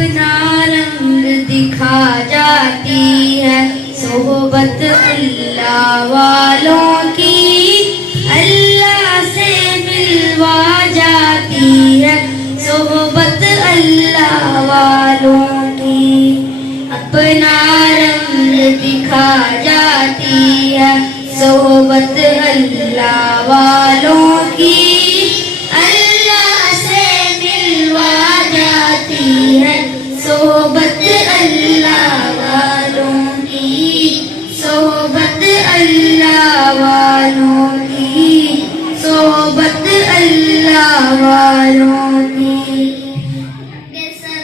اپنا رنگ دکھا جاتی ہے صحبت اللہ والوں کی، اللہ سے ملوا جاتی ہے صحبت اللہ والوں کی، اپنا رنگ دکھا جاتی ہے صحبت اللہ والوں کی، اللہ سے ملوا جاتی ہے صحبت اللہ والوں کی، صحبت اللہ والوں کی، صحبت اللہ والوں کی۔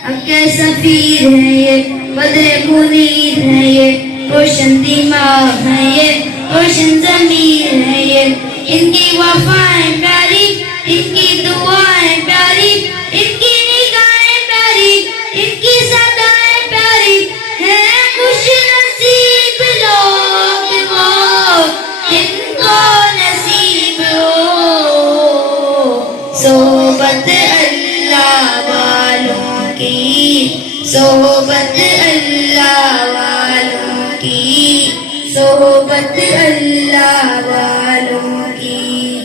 اب کے سفیر ہیں یہ، بدر منیر ہیں یہ، روشن دماغ ہیں یہ، روشن ضمیر ہیں یہ، ان کی وفائیں پیاری، ان کی دعائیں پیاری، ان کی نگاہیں پیاری، ان کی صدائیں پیاری، ہیں خوش نصیب لوگ وہ جن کو نصیب ہو صحبت اللہ والوں کی، صحبت اللہ والوں کی، صحبت اللہ والوں کی،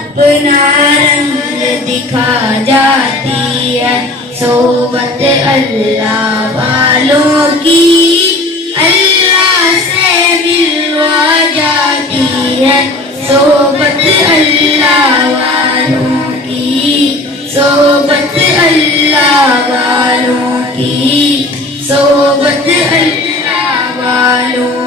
اپنا رنگ دکھا جاتی ہے صحبت اللہ والوں کی، اللہ سے ملوا جاتی ہے صحبت اللہ والوں کی، صحبت اللہ والوں کی، صحبت اللہ والوں